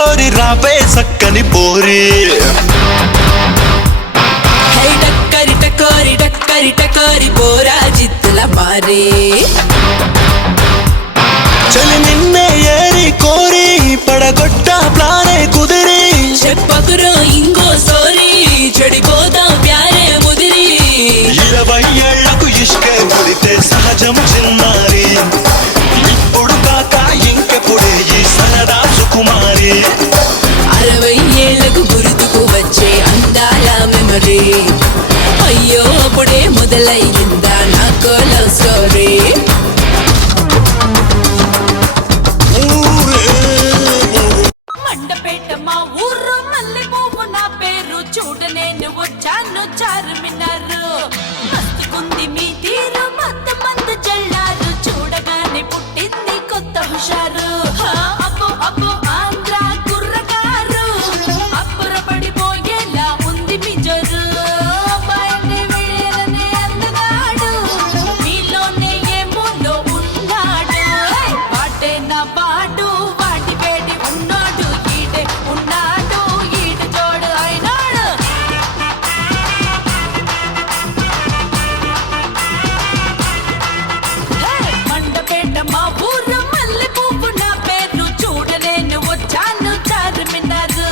టకోరి రావే సక్కని పోరి టక్కరి టకోరి టక్కరి టకోరి పోరా జిత్తుల మారే చలి నిన్నే ఏరి కోరి పడగొట్ట ప్లానే కుదిరి చెప్పకురో ఇంకో సోరీ చెడిపోతాం ప్యారే ముదిరి 20 ఏళ్లకు ఇష్కే పుడితే సహజం చిన్నారి ఇప్పుడు కాక ఇంకెప్పుడే ఈ సరదా సుకుమారి 60 ఏళ్లకు గుర్తుకు వచ్చే అందాల మెమరీ అయ్యో అప్పుడే మొదలయ్యిందా నాకు లవ్ స్టోరీ మండపేట మా ఊరు మల్లె పువ్వు నా పేరు చూడ నేను వచ్చాను చార్మినారు మస్తుకుంది మీ తీరు మందు జల్లారు చూడగానే పుట్టింది కొత్త హుషారు అబ్బో అబ్బో ఆంధ్ర కుర్రకారు అప్పురపడిపోయేలా ఉంది మీ జరు బయటి వీడనే అందగాడు మీలోనే ఏమోలో ఉన్నాడు వాటే నా పాడు వాటి వేడి ఉన్నాడు ఈడే ఉన్నాడు ఈడు జోడు అయినాడు మండపేట మా ఊరు మల్లె పువ్వు నా పేరు చూడ నేను వచ్చాను చార్మినారు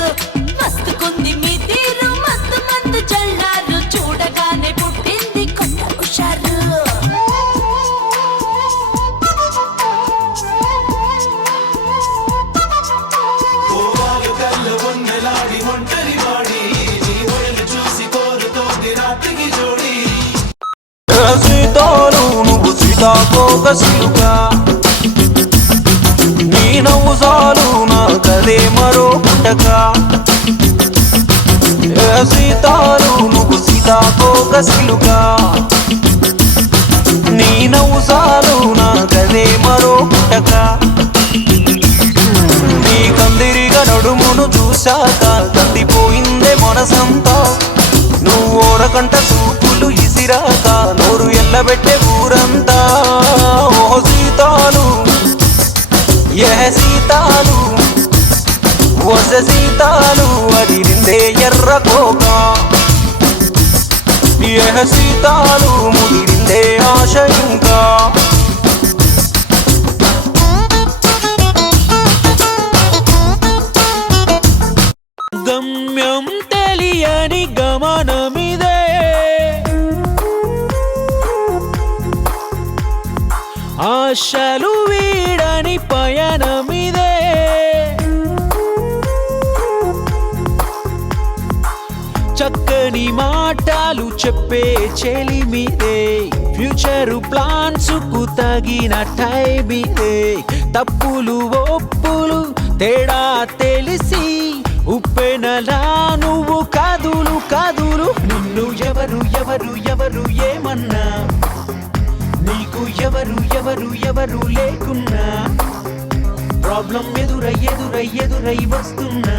మస్తుకుంది మీ తీరు మందు చల్లారు చూడగానే పుట్టింది కొత్త హుషారు సీతాలు నువ్వు సీతాకోక సిలుక నీ నవ్వు సాలు నా కదే మరో పుటక సీతాలు నువ్వు సీతాకోక సిలుక నీ నవ్వు సాలు నా కదే మరో పుటక నీ కందిరిగా నడుమును చూశాక కందిపోయిందే మనసంతా నువ్వు ఓరకంట చూపులు ఇసిరాక నోరు ఎల్లబెట్టే ఊరంతా ఓ సీతాలు సీతాలు వస సీతాలు అదిరిందే ఎర్రకోక సీతాలు ముదిరిందే ఆశ ఇంకా గమ్యం తెలియని గమనమిదే ఆశలు వీడని పయనమిదే చక్కని మాటలు చెప్పే చెలిమిదే ఫ్యూచరు ప్లాన్స్ కు తగిన టైమిదే తప్పులు ఒప్పులు తేడా తెలిసి ఉప్పెనలా నువ్వు కదులు కదులు నిన్ను ఎవరు ఎవరు ఎవరు ఏమన్నా నీకు ఎవరు ఎవరు ఎవరు లేకున్నా ప్రాబ్లం ఎదురై ఎదురై ఎదురై వస్తున్నా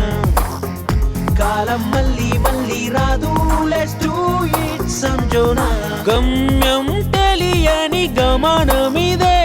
కాలం మళ్ళీ మళ్ళీ రాదు లెట్స్ డు ఇట్ సంజోనా గమ్యం తెలియని గమనమిదే